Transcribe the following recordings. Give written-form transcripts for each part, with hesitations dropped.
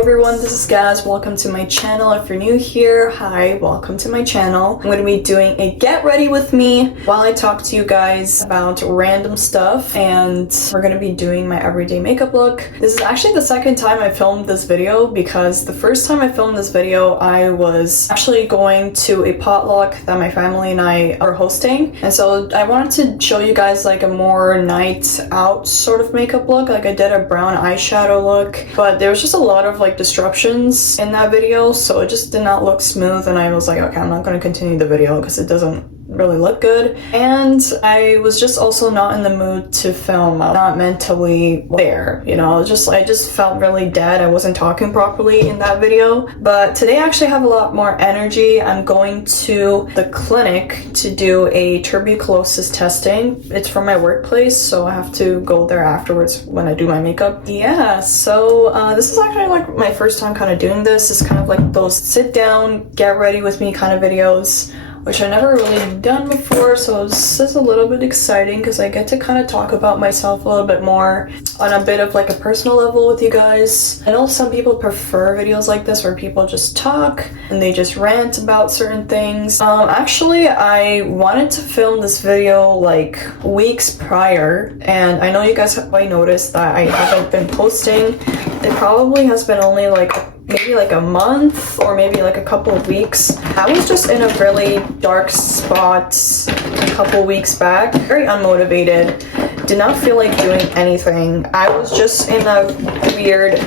everyone, this is Gaz. Welcome to my channel. If you're new here, hi, welcome to my channel. I'm going to be doing a get ready with me while I talk to you guys about random stuff, and we're going to be doing my everyday makeup look. This is actually the second time I filmed this video because the first time I filmed this video I was actually going to a potluck that my family and I are hosting, and so I wanted to show you guys like a more night out sort of makeup look. Like I did a brown eyeshadow look, but there was just a lot of like disruptions in that video, so it just did not look smooth, and I was like, okay, I'm not going to continue the video because it doesn't really look good. And I was just also not in the mood to film, not mentally there, you know. I just felt really dead. I wasn't talking properly in that video. But today I actually have a lot more energy. I'm going to the clinic to do a tuberculosis testing. It's from my workplace, so I have to go there afterwards when I do my makeup. Yeah, so this is actually like my first time kind of doing this. It's kind of like those sit down, get ready with me kind of videos, which I never really done before, so this is a little bit exciting because I get to kind of talk about myself a little bit more on a bit of like a personal level with you guys. I know some people prefer videos like this where people just talk and they just rant about certain things. Actually, I wanted to film this video like weeks prior, and I know you guys have probably noticed that I haven't been posting. It probably has been only like maybe like a month or maybe like a couple of weeks. I was just in a really dark spot a couple weeks back, very unmotivated, did not feel like doing anything. I was just in a weird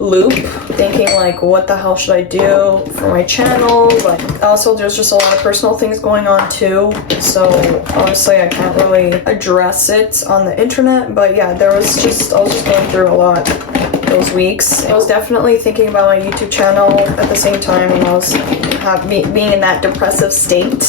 loop thinking like, what the hell should I do for my channel? But also there's just a lot of personal things going on too, so honestly I can't really address it on the internet. But yeah, I was just going through a lot those weeks. I was definitely thinking about my YouTube channel at the same time when I was being in that depressive state,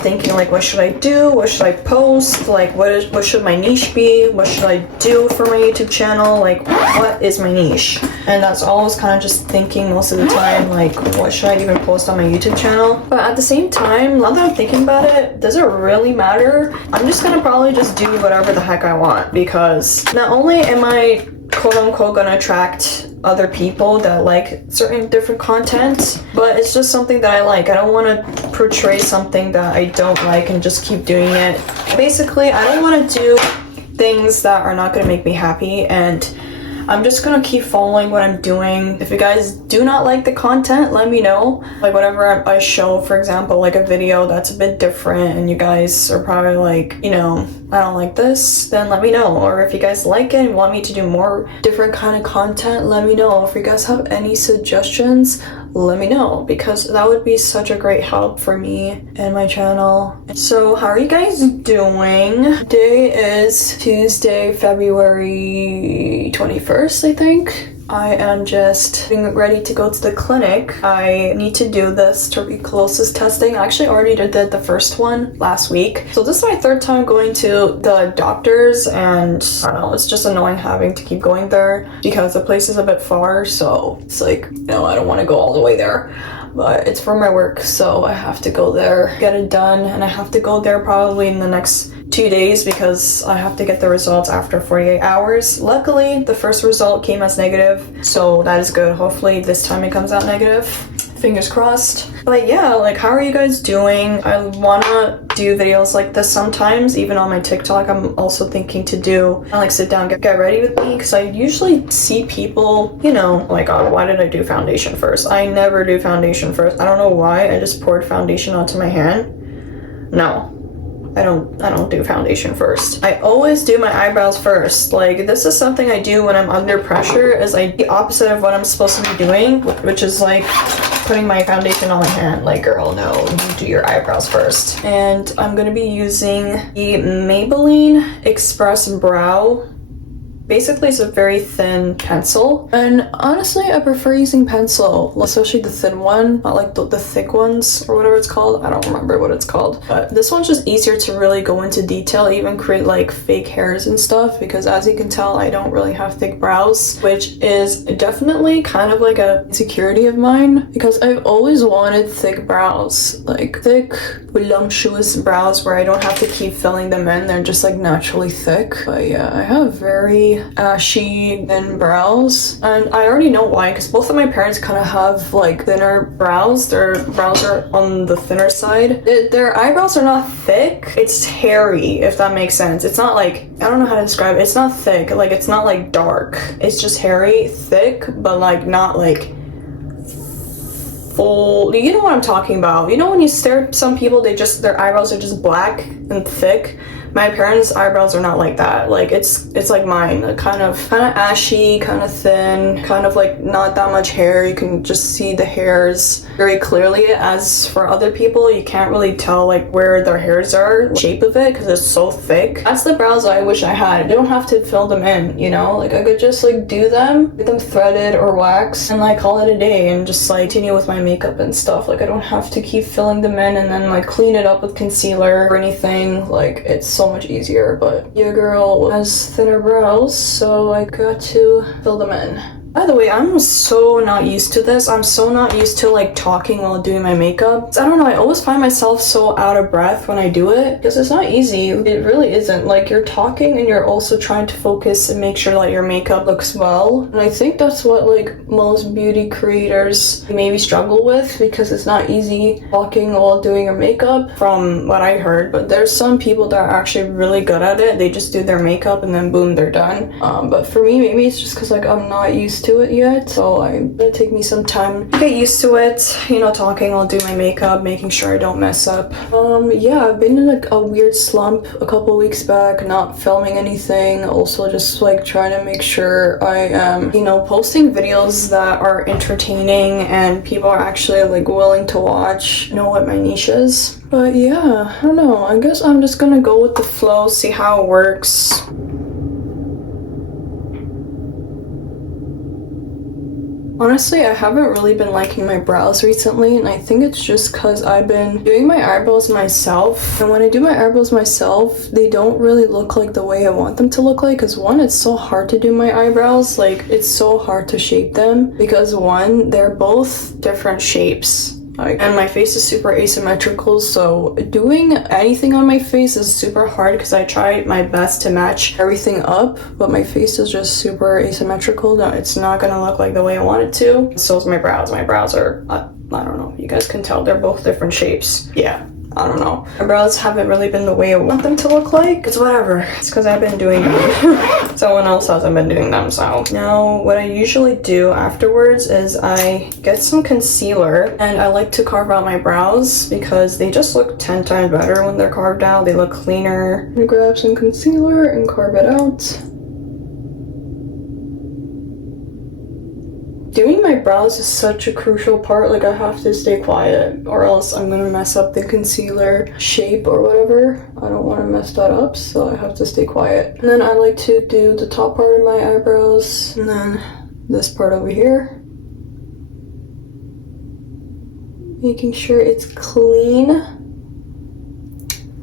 thinking like, what should I do? What should I post? Like, what should my niche be? What should I do for my YouTube channel? Like, what is my niche? And that's all I was kind of just thinking most of the time, like, what should I even post on my YouTube channel? But at the same time, now that I'm thinking about it, does it really matter? I'm just gonna probably just do whatever the heck I want, because not only am I quote-unquote gonna attract other people that like certain different content, but it's just something that I like. I don't want to portray something that I don't like and just keep doing it. Basically, I don't want to do things that are not going to make me happy, and I'm just gonna keep following what I'm doing. If you guys do not like the content, let me know. Like whatever I show, for example, like a video that's a bit different and you guys are probably like, you know, I don't like this, then let me know. Or if you guys like it and want me to do more different kind of content, let me know. If you guys have any suggestions, let me know, because that would be such a great help for me and my channel. So how are you guys doing? Today is Tuesday, February 21st, I think. I am just getting ready to go to the clinic. I need to do this tuberculosis testing. I actually already did the first one last week. So this is my third time going to the doctors, and I don't know, it's just annoying having to keep going there because the place is a bit far, so it's like, you know, I don't want to go all the way there. But it's for my work, so I have to go there, get it done, and I have to go there probably in the next 2 days because I have to get the results after 48 hours. Luckily, the first result came as negative, so that is good. Hopefully this time it comes out negative. Fingers crossed. But yeah, like, how are you guys doing? I wanna do videos like this sometimes, even on my TikTok. I'm also thinking to do like sit down, get ready with me, because I usually see people, you know, like, oh, why did I do foundation first? I never do foundation first. I don't know why. I just poured foundation onto my hand. No, I don't do foundation first. I always do my eyebrows first. Like, this is something I do when I'm under pressure, is like the opposite of what I'm supposed to be doing, which is like putting my foundation on my hand. Like, girl, no, you do your eyebrows first. And I'm gonna be using the Maybelline Express Brow. Basically, it's a very thin pencil, and honestly, I prefer using pencil, especially the thin one, not like the thick ones or whatever it's called. I don't remember what it's called, but this one's just easier to really go into detail, even create like fake hairs and stuff, because as you can tell, I don't really have thick brows, which is definitely kind of like a insecurity of mine, because I've always wanted thick brows, like thick, voluptuous brows where I don't have to keep filling them in. They're just like naturally thick. But yeah, I have very really ashy thin brows, and I already know why, because both of my parents kind of have like thinner brows. Their brows are on the thinner side. Their eyebrows are not thick, it's hairy, if that makes sense. It's not like, I don't know how to describe it. It's not thick, like it's not like dark. It's just hairy, thick, but like not like full. You know what I'm talking about. You know when you stare at some people, their eyebrows are just black and thick. My parents' eyebrows are not like that. Like it's like mine, kind of ashy, kind of thin, kind of like not that much hair. You can just see the hairs very clearly. As for other people, you can't really tell like where their hairs are, the shape of it, because it's so thick. That's the brows I wish I had. I don't have to fill them in, you know? Like I could just like do them, get them threaded or waxed, and like call it a day and just like continue with my makeup and stuff. Like I don't have to keep filling them in and then like clean it up with concealer or anything. Like it's so much easier, but your girl has thinner brows, so I got to fill them in. By the way, I'm so not used to this. I'm so not used to like talking while doing my makeup. I don't know, I always find myself so out of breath when I do it, because it's not easy. It really isn't. Like you're talking and you're also trying to focus and make sure that your makeup looks well. And I think that's what like most beauty creators maybe struggle with, because it's not easy talking while doing your makeup, from what I heard. But there's some people that are actually really good at it. They just do their makeup and then boom, they're done. But for me, maybe it's just because like I'm not used to it yet, so it'll take me some time to get used to it, you know, talking while doing my makeup, making sure I don't mess up. Yeah, I've been in like a weird slump a couple weeks back, not filming anything, also just like trying to make sure I am, you know, posting videos that are entertaining and people are actually like willing to watch, know what my niche is. But yeah, I don't know, I guess I'm just gonna go with the flow, see how it works. Honestly, I haven't really been liking my brows recently, and I think it's just because I've been doing my eyebrows myself. And when I do my eyebrows myself, they don't really look like the way I want them to look like, because one, it's so hard to do my eyebrows. Like, it's so hard to shape them, because one, they're both different shapes. And my face is super asymmetrical, so doing anything on my face is super hard because I try my best to match everything up, but my face is just super asymmetrical. No, it's not gonna look like the way I want it to. So is my brows. My brows are, I don't know, you guys can tell they're both different shapes. Yeah. I don't know. My brows haven't really been the way I want them to look like. It's whatever. It's because I've been doing them. Someone else hasn't been doing them, so. Now, what I usually do afterwards is I get some concealer and I like to carve out my brows because they just look 10 times better when they're carved out. They look cleaner. I'm gonna grab some concealer and carve it out. Doing my brows is such a crucial part. Like, I have to stay quiet or else I'm gonna mess up the concealer shape or whatever. I don't want to mess that up, so I have to stay quiet. And then I like to do the top part of my eyebrows and then this part over here. Making sure it's clean.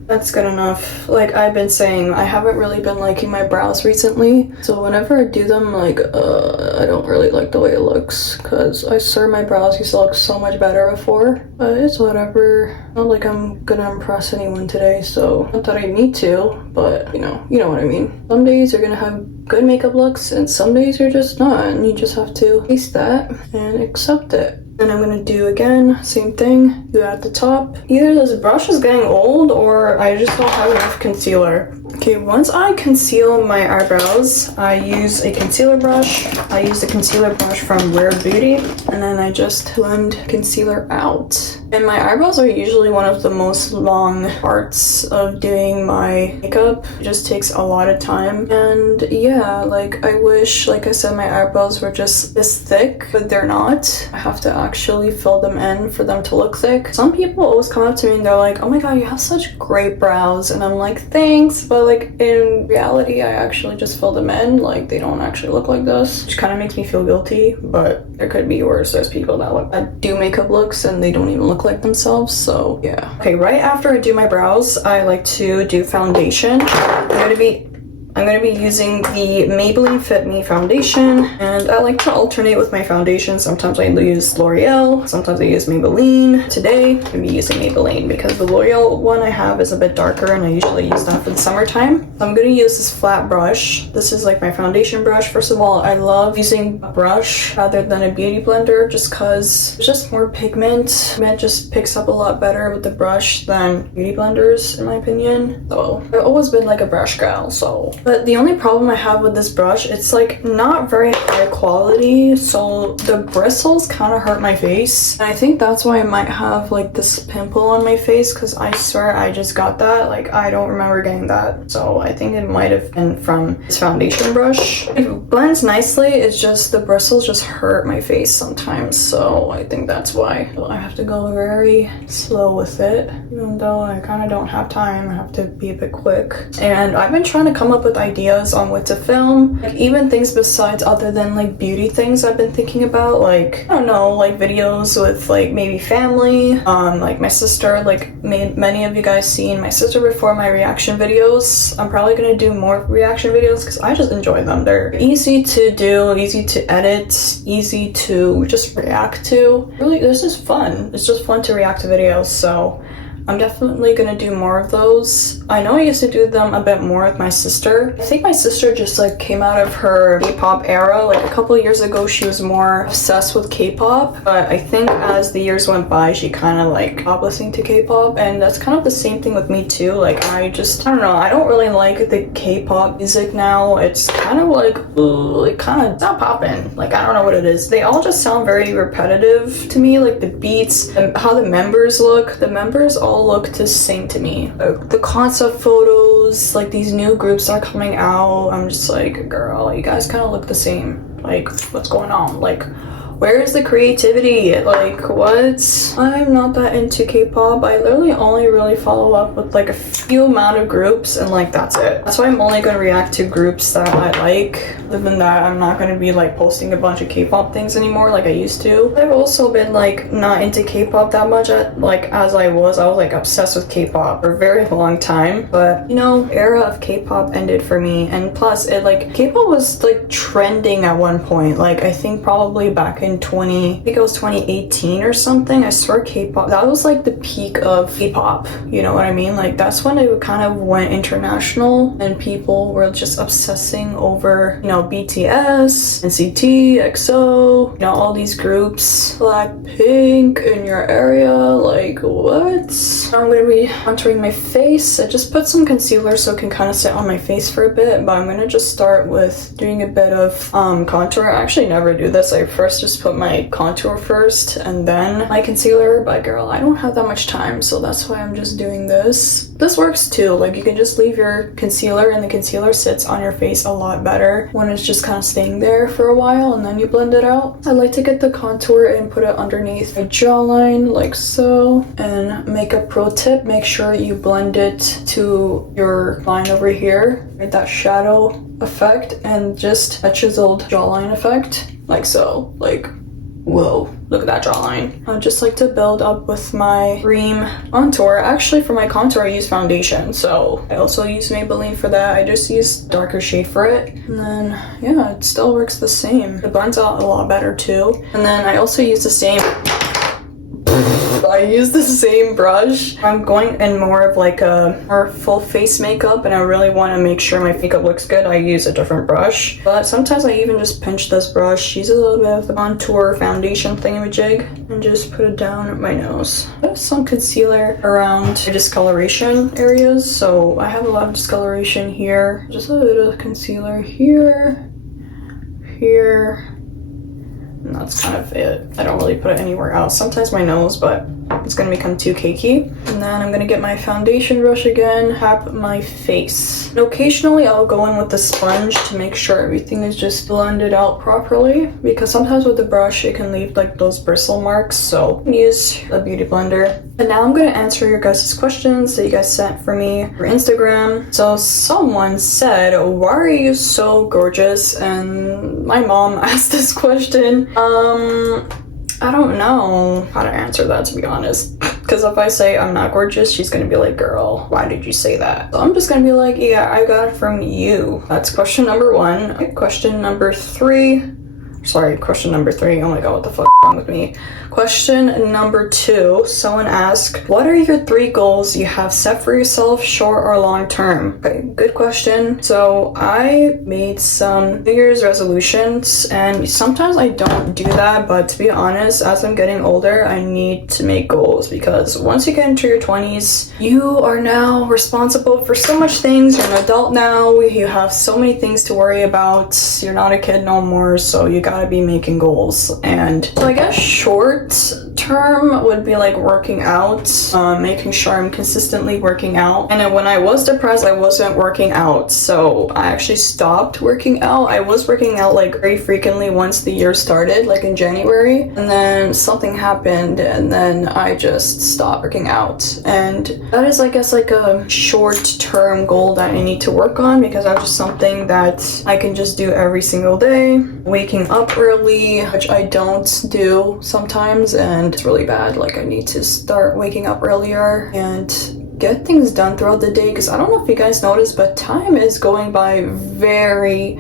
That's good enough. Like I've been saying, I haven't really been liking my brows recently, so whenever I do them, like I don't really like the way it looks, because I swear my brows used to look so much better before, but it's whatever. Not like I'm gonna impress anyone today, so not that I need to, but you know what I mean. Some days you're gonna have good makeup looks and some days you're just not, and you just have to face that and accept it. And I'm gonna do again, same thing, do that at the top. Either this brush is getting old or I just don't have enough concealer. Okay, once I conceal my eyebrows, I use a concealer brush. I use the concealer brush from Rare Beauty, and then I just blend concealer out. And my eyebrows are usually one of the most long parts of doing my makeup. It just takes a lot of time. And yeah, like I wish, like I said, my eyebrows were just this thick, but they're not. I have to actually fill them in for them to look thick. Some people always come up to me and they're like, oh my god, you have such great brows. And I'm like, thanks, but like in reality, I actually just fill them in. Like they don't actually look like this, which kind of makes me feel guilty, but there could be worse. There's people that do makeup looks and they don't even look like themselves, so yeah. Okay, right after I do my brows, I like to do foundation. I'm gonna be I'm going to be using the Maybelline Fit Me foundation, and I like to alternate with my foundation. Sometimes I use L'Oreal, sometimes I use Maybelline. Today, I'm going to be using Maybelline because the L'Oreal one I have is a bit darker and I usually use that for the summertime. So I'm going to use this flat brush. This is like my foundation brush. First of all, I love using a brush rather than a beauty blender just because there's just more pigment. It just picks up a lot better with the brush than beauty blenders in my opinion. So I've always been like a brush gal, so. But the only problem I have with this brush, it's like not very high quality, so the bristles kind of hurt my face. And I think that's why I might have like this pimple on my face, because I swear I just got that. Like I don't remember getting that. So I think it might have been from this foundation brush. It blends nicely, it's just the bristles just hurt my face sometimes. So I think that's why. So I have to go very slow with it, even though I kind of don't have time. I have to be a bit quick. And I've been trying to come up with ideas on what to film, like even things besides other than like beauty things I've been thinking about, like I don't know, like videos with like maybe family, like my sister, like many of you guys seen my sister before, my reaction videos. I'm probably gonna do more reaction videos because I just enjoy them. They're easy to do, easy to edit, easy to just react to. Really, this is fun. It's just fun to react to videos, so I'm definitely gonna do more of those. I know I used to do them a bit more with my sister. I think my sister just like came out of her K-pop era. Like a couple of years ago, she was more obsessed with K-pop, but I think as the years went by, she kind of like stopped listening to K-pop, and that's kind of the same thing with me too. Like I don't know, I don't really like the K-pop music now. It's kind of like, ooh, it kind of not popping. Like I don't know what it is. They all just sound very repetitive to me. Like the beats and how the members look. The members all look the same to me. The concept photos, like these new groups are coming out, I'm just like, girl, you guys kind of look the same. Like, what's going on? Like, where is the creativity? Like, what? I'm not that into K-pop. I literally only really follow up with like a few amount of groups, and like that's it. That's why I'm only going to react to groups that I like. Other than that, I'm not going to be like posting a bunch of K-pop things anymore like I used to. I've also been like not into K-pop that much like as I was like obsessed with K-pop for a very long time. But you know, era of K-pop ended for me, and plus it like K-pop was like trending at one point. Like I think probably back in I think it was 2018 or something. I swear K-pop, that was like the peak of K-pop, you know what I mean? Like that's when it kind of went international and people were just obsessing over, you know, BTS, NCT, EXO, you know, all these groups, Blackpink in your area, like what? I'm gonna be contouring my face. I just put some concealer so it can kind of sit on my face for a bit, but I'm gonna just start with doing a bit of contour. I actually never do this. I first just put my contour first and then my concealer, but girl, I don't have that much time, so that's why I'm just doing this. This works too. Like you can just leave your concealer and the concealer sits on your face a lot better when it's just kind of staying there for a while and then you blend it out. I like to get the contour and put it underneath my jawline like so. And makeup pro tip, make sure you blend it to your line over here, right? That shadow effect and just a chiseled jawline effect like so. Like whoa, look at that jawline. I just like to build up with my cream contour. Actually, for my contour, I use foundation, so I also use Maybelline for that. I just use darker shade for it, and then yeah, it still works the same. It blends out a lot better too. And then I also use the same brush. I'm going in more of like a more full face makeup and I really want to make sure my makeup looks good. I use a different brush, but sometimes I even just pinch this brush, use a little bit of the contour foundation thingamajig and just put it down at my nose. I have some concealer around the discoloration areas, so I have a lot of discoloration here. Just a bit of concealer here, and that's kind of it. I don't really put it anywhere else. Sometimes my nose, but it's gonna become too cakey. And then I'm gonna get my foundation brush again, tap my face. And occasionally I'll go in with the sponge to make sure everything is just blended out properly, because sometimes with the brush it can leave like those bristle marks, so use a beauty blender. And now I'm gonna answer your guys' questions that you guys sent for me for Instagram. So someone said, why are you so gorgeous? And my mom asked this question. I don't know how to answer that, to be honest. Because if I say I'm not gorgeous, she's gonna be like, girl, why did you say that? So I'm just gonna be like, yeah, I got it from you. That's question number 1. Okay, question number 3. Sorry, question number 3. Oh my god, what the fuck is wrong with me? Question number 2. Someone asked, what are your 3 goals you have set for yourself, short or long term? Okay, good question. So I made some New Year's resolutions, and sometimes I don't do that, but to be honest, as I'm getting older, I need to make goals, because once you get into your 20s, you are now responsible for so much things. You're an adult now, you have so many things to worry about. You're not a kid no more, so you gotta be making goals. And so I guess short term would be like working out, making sure I'm consistently working out. And then when I was depressed, I wasn't working out, so I actually stopped working out. I was working out like very frequently once the year started, like in January, and then something happened and then I just stopped working out. And that is, I guess, like a short-term goal that I need to work on, because that's just something that I can just do every single day. Waking up early, which I don't do sometimes, and it's really bad. Like, I need to start waking up earlier and get things done throughout the day, because I don't know if you guys noticed, but time is going by very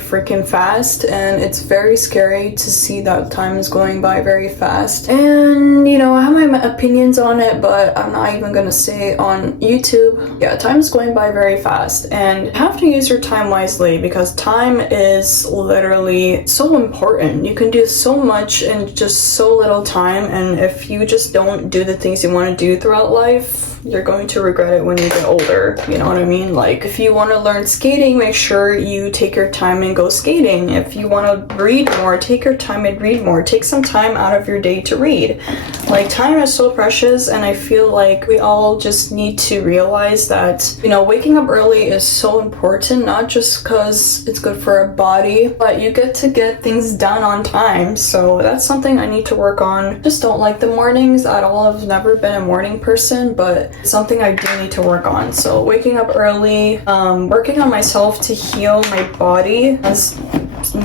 freaking fast, and it's very scary to see that time is going by very fast. And you know, I have my opinions on it, but I'm not even gonna say it on YouTube. Yeah, time is going by very fast, and you have to use your time wisely, because time is literally so important. You can do so much in just so little time, and if you just don't do the things you want to do throughout life, you're going to regret it when you get older. You know what I mean? Like, if you want to learn skating, make sure you take your time and go skating. If you want to read more, take your time and read more. Take some time out of your day to read. Like, time is so precious, and I feel like we all just need to realize that, you know, waking up early is so important, not just because it's good for our body, but you get to get things done on time. So that's something I need to work on. Just don't like the mornings at all. I've never been a morning person, but it's something I do need to work on. So waking up early, working on myself to heal my body. As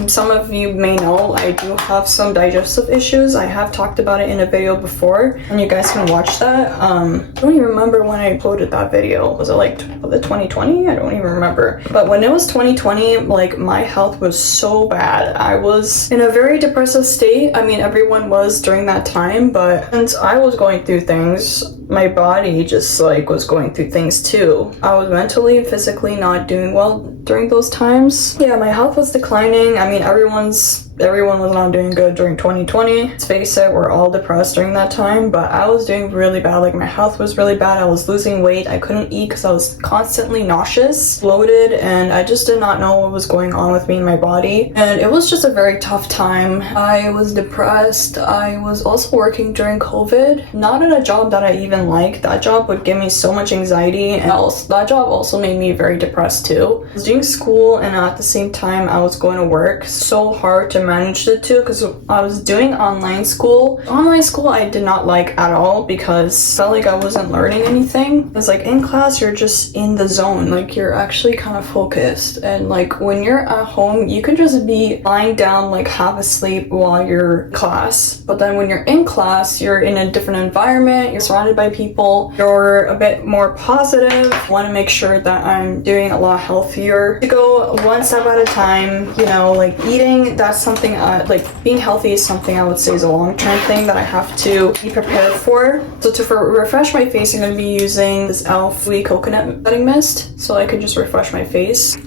some of you may know, I do have some digestive issues. I have talked about it in a video before, and you guys can watch that. I don't even remember when I uploaded that video. Was it like 2020? I don't even remember. But when it was 2020, like, my health was so bad. I was in a very depressive state. I mean, everyone was during that time, but since I was going through things, my body just like was going through things too. I was mentally and physically not doing well during those times. Yeah, my health was declining. I mean, everyone was not doing good during 2020. Let's face it, we're all depressed during that time, but I was doing really bad. Like, my health was really bad. I was losing weight. I couldn't eat because I was constantly nauseous, bloated, and I just did not know what was going on with me in my body. And it was just a very tough time. I was depressed. I was also working during COVID, not at a job that I even liked. That job would give me so much anxiety, and that job also made me very depressed too. I was doing school, and at the same time I was going to work. So hard to manage the two, because I was doing online school. Online school I did not like at all, because I felt like I wasn't learning anything. It's like, in class you're just in the zone, like, you're actually kind of focused, and like, when you're at home you can just be lying down, like, half asleep while you're in class. But then when you're in class, you're in a different environment, you're surrounded by people, you're a bit more positive. I want to make sure that I'm doing a lot healthier. To go one step at a time, you know, like, eating, that's something like, being healthy is something I would say is a long-term thing that I have to be prepared for. So to refresh my face, I'm going to be using this e.l.f. Dewy Coconut Setting Mist, so I can just refresh my face.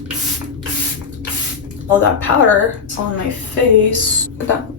All that powder is on my face. Look at that.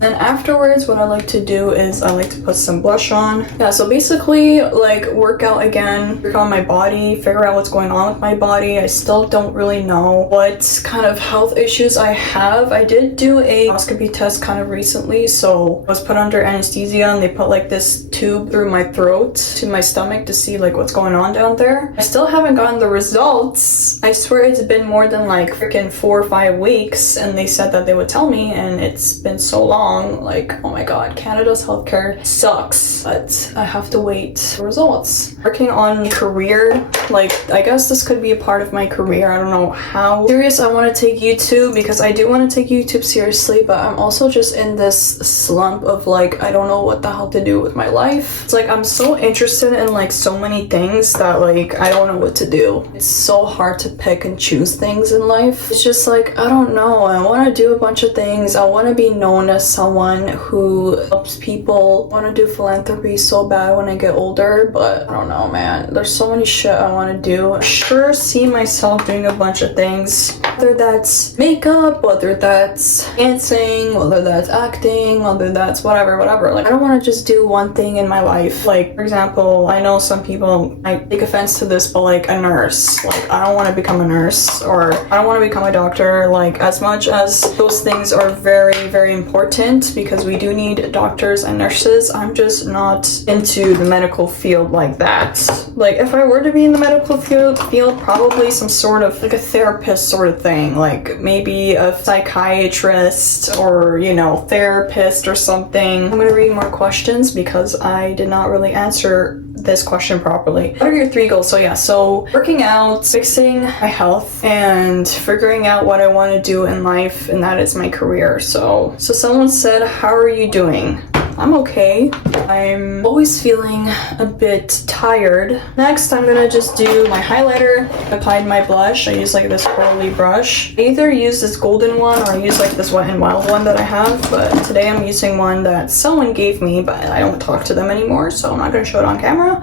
And afterwards, what I like to do is I like to put some blush on. Yeah, so basically, like, work out again, work on my body, figure out what's going on with my body. I still don't really know what kind of health issues I have. I did do a endoscopy test kind of recently, so I was put under anesthesia, and they put like this tube through my throat to my stomach to see like what's going on down there. I still haven't gotten the results. I swear it's been more than like freaking 4 or 5 weeks, and they said that they would tell me, and it's been so long. long. Like, oh my god, Canada's healthcare sucks, but I have to wait for results. Working on career, like, I guess this could be a part of my career. I don't know how serious I want to take YouTube, because I do want to take YouTube seriously, but I'm also just in this slump of like, I don't know what the hell to do with my life. It's like I'm so interested in like so many things that like I don't know what to do. It's so hard to pick and choose things in life. It's just like, I don't know, I want to do a bunch of things. I want to be known as someone who helps people. I want to do philanthropy so bad when I get older, but I don't know, man. There's so many shit I want to do. I sure see myself doing a bunch of things, whether that's makeup, whether that's dancing, whether that's acting, whether that's whatever. Like, I don't want to just do one thing in my life. Like, for example, I know some people might take offense to this, but like a nurse. Like, I don't want to become a nurse, or I don't want to become a doctor. Like, as much as those things are very, very important, because we do need doctors and nurses, I'm just not into the medical field like that. Like, if I were to be in the medical field, probably some sort of like a therapist sort of thing, like maybe a psychiatrist or, you know, therapist or something. I'm gonna read more questions because I did not really answer this question properly. What are your 3 goals? So yeah, so working out, fixing my health, and figuring out what I want to do in life, and that is my career. So someone said, how are you doing? I'm okay. I'm always feeling a bit tired. Next, I'm gonna just do my highlighter. I applied my blush. I use like this curly brush. I either use this golden one or I use like this Wet n Wild one that I have, but today I'm using one that someone gave me, but I don't talk to them anymore, so I'm not gonna show it on camera. I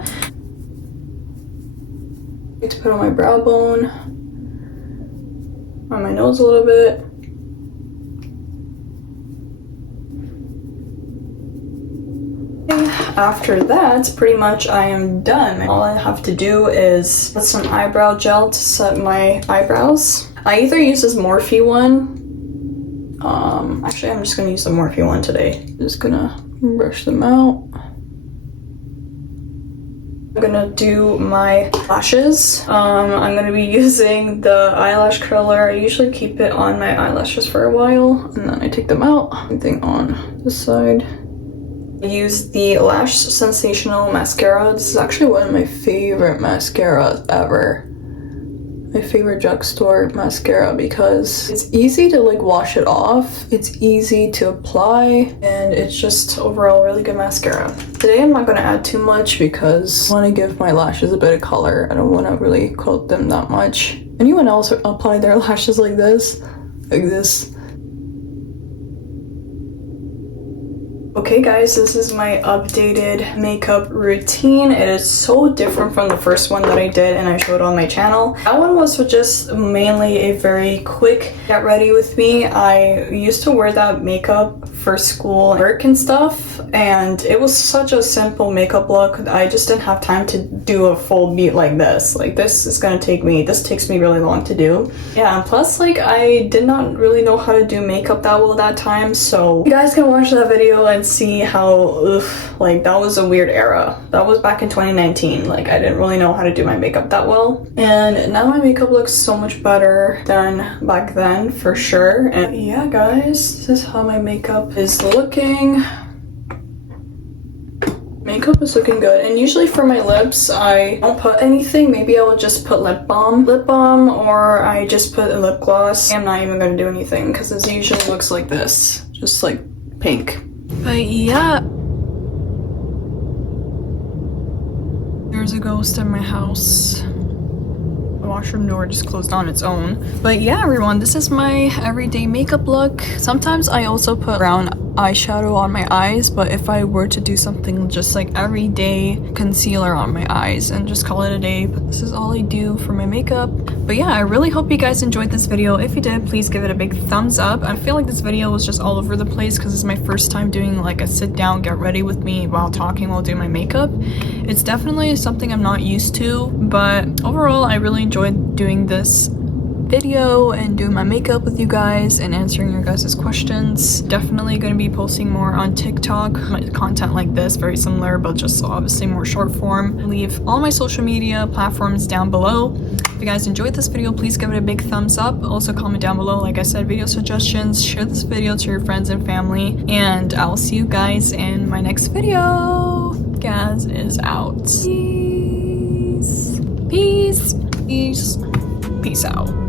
need to put on my brow bone, on my nose a little bit. After that, pretty much I am done. All I have to do is put some eyebrow gel to set my eyebrows. I either use this Morphe one. Actually, I'm just gonna use the Morphe one today. Just gonna brush them out. I'm gonna do my lashes. I'm gonna be using the eyelash curler. I usually keep it on my eyelashes for a while, and then I take them out. Same thing on this side. I use the Lash Sensational mascara. This is actually one of my favorite mascaras ever. My favorite drugstore mascara, because it's easy to like wash it off, it's easy to apply, and it's just overall really good mascara. Today I'm not going to add too much because I want to give my lashes a bit of color. I don't want to really coat them that much. Anyone else apply their lashes like this? Like this? Okay guys, this is my updated makeup routine. It is so different from the first one that I did and I showed on my channel. That one was just mainly a very quick get ready with me. I used to wear that makeup for school, work and stuff, and it was such a simple makeup look. I just didn't have time to do a full beat like this. Like, this takes me really long to do. Yeah, and plus like I did not really know how to do makeup that well that time, so you guys can watch that video and see how, like, that was a weird era. That was back in 2019. Like, I didn't really know how to do my makeup that well. And now my makeup looks so much better than back then, for sure. And yeah, guys, this is how my makeup is looking. Makeup is looking good, and usually for my lips I don't put anything. Maybe I will just put lip balm, or I just put a lip gloss. I'm not even gonna do anything because it usually looks like this, just like pink. But yeah, there's a ghost in my house. The washroom door just closed on its own. But yeah, everyone, this is my everyday makeup look. Sometimes I also put brown eyeshadow on my eyes, but if I were to do something just like everyday, concealer on my eyes and just call it a day. But this is all I do for my makeup. But yeah, I really hope you guys enjoyed this video. If you did, please give it a big thumbs up. I feel like this video was just all over the place because it's my first time doing like a sit down, get ready with me while talking while doing my makeup. It's definitely something I'm not used to, but overall I really enjoyed doing this video and doing my makeup with you guys and answering your guys' questions. Definitely going to be posting more on TikTok. My content like this, very similar, but just obviously more short form. I'll leave all my social media platforms down below. If you guys enjoyed this video, please give it a big thumbs up. Also comment down below, like I said, video suggestions. Share this video to your friends and family, and I'll see you guys in my next video. Gaz is out. Peace. Peace. Peace. Peace out.